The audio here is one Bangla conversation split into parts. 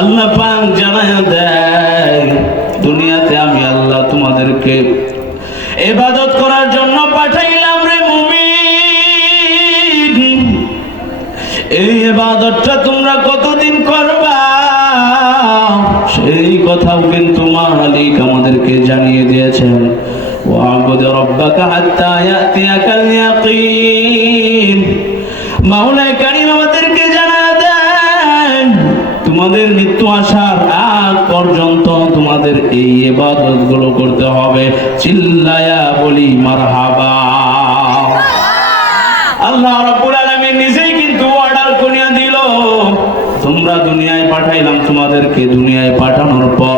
আল্লাহ পাক জানায়া দেয়, দুনিয়াতে আমি আল্লাহ তোমাদেরকে ইবাদত করার জন্য পাঠাইলাম রে মুমিন। এই ইবাদতটা তোমরা কতদিন করবা সেই কথাও কিন্তু মালিক আমাদেরকে জানিয়ে দিয়েছেন। ওয়া'বুদ রাব্বাকা হাত্তা ইয়াতিয়াকাল ইয়াকিন। মাওলা কারীম আমাদেরকে জানায় দেন, তোমাদের মৃত্যু আসার আগ পর্যন্ত তোমাদের এই ইবাদতগুলো করতে হবে। চিল্লায়া বলি মারহাবা। আল্লাহ রাব্বুল আলামিন নিজেই কিন্তু অর্ডার করিয়া দিল, তোমরা দুনিয়ায় পাঠাইলাম, তোমাদেরকে দুনিয়ায় পাঠানোর পর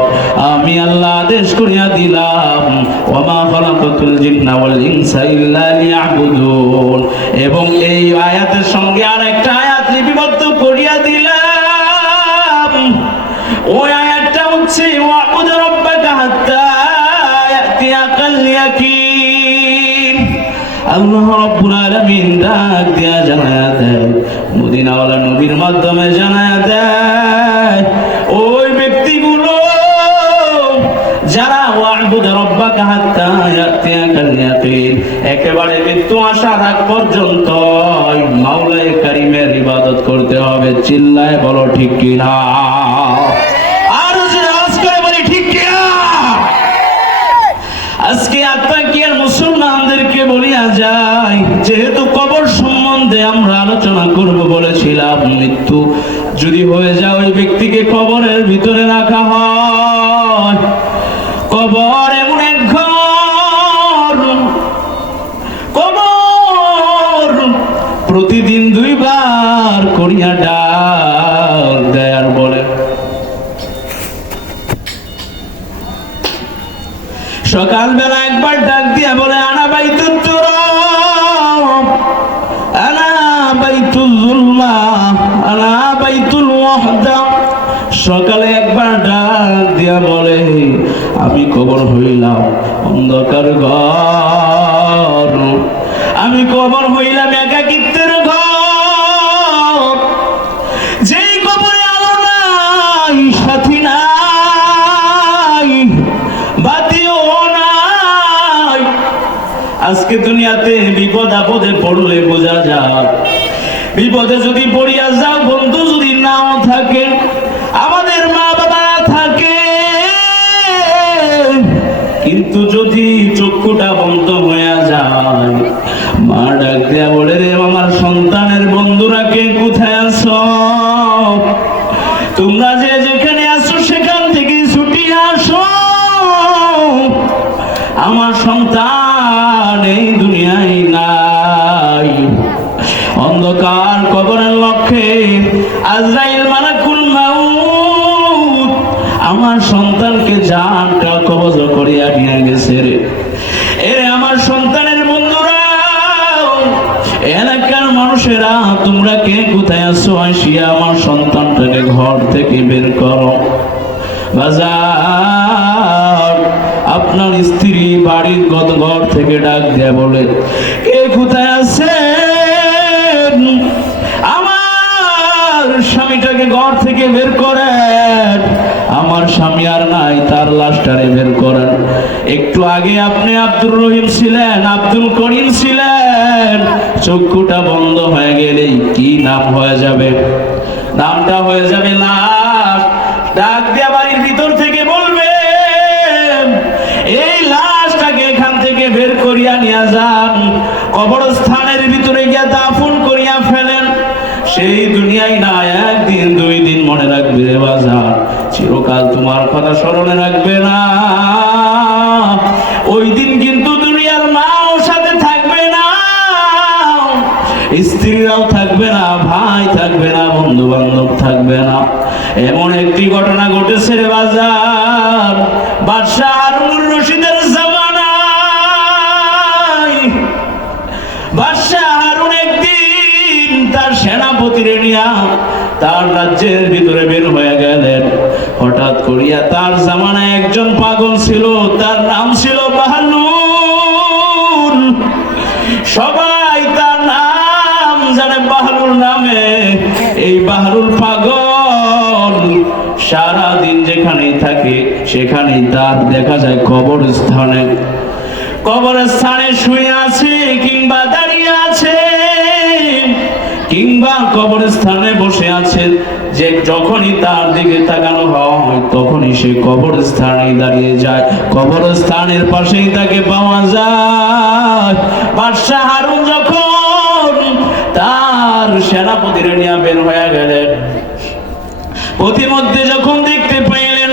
আমি আল্লাহ আদেশ করিয়া দিলাম, ওয়ামা খালাকাতুল জিন্না ওয়াল ইনসা ইল্লা লিয়াবুদুন। এবং এই আয়াতের সঙ্গে আরেকটা আয়াত লিপিবদ্ধ করিয়া দিলাম। ওই আয়াতটা হচ্ছে ওয়া'বুদ রাব্বাকা হাত্তা ইয়াতিয়াকাল ইয়াকিন। আল্লাহ রাব্বুল আলামিন ডাক দিয়া জানায়া দেয়, মদিনাওয়ালা নবীর মাধ্যমে জানায়া দেয়, ওই ব্যক্তিগুলো যারা ওয়া'বুদ রাব্বাকা হাত্তা ইয়াতিয়াকাল ইয়াকিন, একেবারে মৃত্যু আসার আগ পর্যন্ত মাওলায়ে কারীমের ইবাদত করতে হবে। চিল্লায় বলো ঠিক কিনা? আর আওয়াজ করে বলি ঠিক কিনা? আজকে আত্মাকিয়ার মুসলমানদেরকে বলিয়া যায়, যেহেতু কবর সম্বন্ধে আমরা আলোচনা করব বলেছিলাম, মৃত্যু যদি হয়ে যায় ওই ব্যক্তিকে কবরের ভিতরে রাখা হয়। কবর এমন এক ঘর, কবর প্রতিদিন 2 বার করিয়া ডাক দেয় আর বলে, সকালবেলা একবার ডাক দিয়া বলে, আনা বাইতুত তুরাব, আনা বাইতুল যুলমা, আনা বাইতুল ওয়াহদা। সকালে একবার ডাক দিয়া বলে, আমি কবর হইলাম অন্ধকার ঘর, আমি কবর হইলাম একাকিত্বের ঘর, যেই কবরে আলো নাই, সাথী নাই, বাতিও নাই। আজকে দুনিয়াতে বিপদ আপদে পড়লে বোঝা যায়, বিপদে যদি পড়িয়া যাও, বন্ধু যদি নাও থাকে, আমাদের মা বাবা থাকে, কিন্তু যদি চক্ষুটা বন্ধ হয়ে যায়, মা ডাক দিয়া বলে, রে আমার সন্তানের বন্ধুরা কে কোথায় আছো? তোমরা যে যেখানে আছো সেখান থেকে ছুটি আসো, আমার সন্তান এই দুনিয়ায় নাই। অন্ধকার কবরের লক্ষ্যে আজরাইল মালাকুল মাউত আমার সন্তানকে জানটা কবজ করিয়া নিয়ে গেছে রে। এরে আমার সন্তানের বন্ধুরা, এলাকার মানুষেরা, তোমরা কে কোথায় আছো? আসিয়া আমার সন্তানটাকে ঘর থেকে বের করো। বাজার আপনার স্ত্রী বাড়ির ঘর থেকে ডাক দেয়া বলে, কে কোথায় আছে? আমার স্বামীটাকে ঘর থেকে বের করেন, আমার স্বামী আর নাই, তার লাশটারে বের করেন। একটু আগে আপনি আব্দুর রহিম ছিলেন, আব্দুল করিম ছিলেন, চক্ষুটা বন্ধ হয়ে গেলেই কি নাম হয়ে যাবে? নামটা হয়ে যাবে লাশ। ডাক দিয়া বাড়ির ভিতর থেকে বলবে, এই লাশটাকে এখান থেকে বের করিয়া নিয়ে যান, কবরস্থানের ভিতরে গিয়া দাফন করিয়া ফেলেন। সেই দুনিয়ায় না, 1 দিন 2 দিন মনে রাখবে রে বাজার, চিরকাল তোমার কথা স্মরণে রাখবে না। ওই দিন কিন্তু দুনিয়ার মাও সাথে থাকবে না, স্ত্রীরাও থাকবে না, ভাই থাকবে না, বন্ধু বান্ধব থাকবে না। এমন একটি ঘটনা ঘটেছে রে বাজার, বাদশাহ হারুনুর রশিদের জামানায়। বাদশাহ হারুন একদিন তার সেনাপতিরে নিয়া তার রাজ্যের ভিতরে বের হয়ে গেলেন। হঠাৎ করিয়া তার জামানায় একজন পাগল ছিল, তার নাম ছিল বাহলুল। সবাই তার নাম জানে বাহলুল নামে। এই বাহলুল পাগল সেখানেই তার দেখা যায় কবরস্থানে শুয়ে আছে কিংবা দাঁড়িয়ে আছে কিংবা কবরস্থানে বসে আছে, যে যখনই তার দিকে তাকানো হয় তখনই সে কবরস্থানে দাঁড়িয়ে যায়, কবরস্থানের পাশেই তাকে পাওয়া যায়। বাদশাহ হারুন যখন তার সেনাপতিরা নিয়ে বের হয়ে গেলেন, পথিমধ্যে যখন দেখতে পাইলেন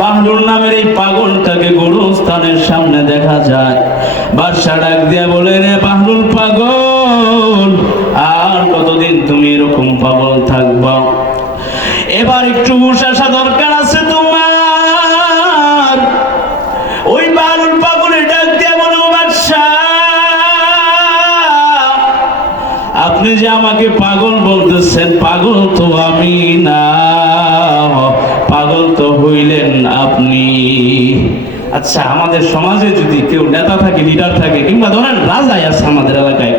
বাহলুল নামের এই পাগলটাকে গোরস্থানের সামনে দেখা যায়, বাদশা ডাক দিয়া বলে, রে বাহলুল পাগল, আর কতদিন তুমি এরকম পাগল থাকবা? এবার একটু হুঁশ আসা দরকার আছে তোমার। ওই বাহলুল পাগলের ডাক দিয়া বলে, ও বাদশা, আপনি যে আমাকে পাগল বলতেছেন, পাগল তো আমি না, পাগল তো হইলেন আপনি। আচ্ছা, আমাদের সমাজে যদি কেউ নেতা থাকে, লিডার থাকে, কিংবা ধরেন রাজাই আছে আমাদের এলাকায়,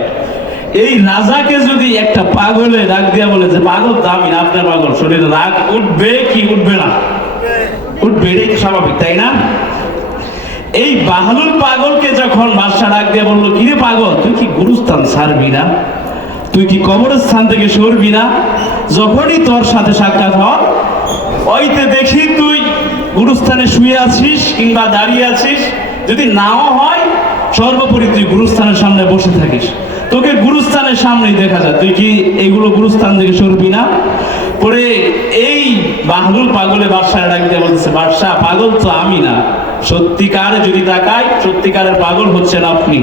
এই রাজাকে যদি একটা পাগলে ডাক দিয়া বলে যে পাগল তো আমি না, আপনার পাগল, শরীরে রাগ উঠবে কি উঠবে না? উঠবে, এটাই তো স্বাভাবিক, তাই না? এই বাহলুল পাগলকে যখন বাদশা ডাক দিয়া বললো, কিরে পাগল, তুই কি গুরুস্থান ছাড়বি না? তুই কি কবরস্থান থেকে সরবি না? যখনই তোর সাথে সাক্ষাৎ হয় ওইতে দেখি তুই গুরুস্থানে শুয়ে আছিস কিংবা দাঁড়িয়ে আছিস, যদি নাও হয় সর্বোপরি তুই গুরুস্থানের সামনে বসে থাকিস, তোকে গুরুস্থানের সামনেই দেখা যায়, তুই কি এইগুলো গুরুস্থান থেকে সরবি না? পরে এই বাহলুল পাগলে বাদশাহ ডাক দিয়ে বলতেছে, বাদশাহ, পাগল তো আমি না, সত্যিকার যদি তাকাই সত্যিকারের পাগল হচ্ছেন আপনি।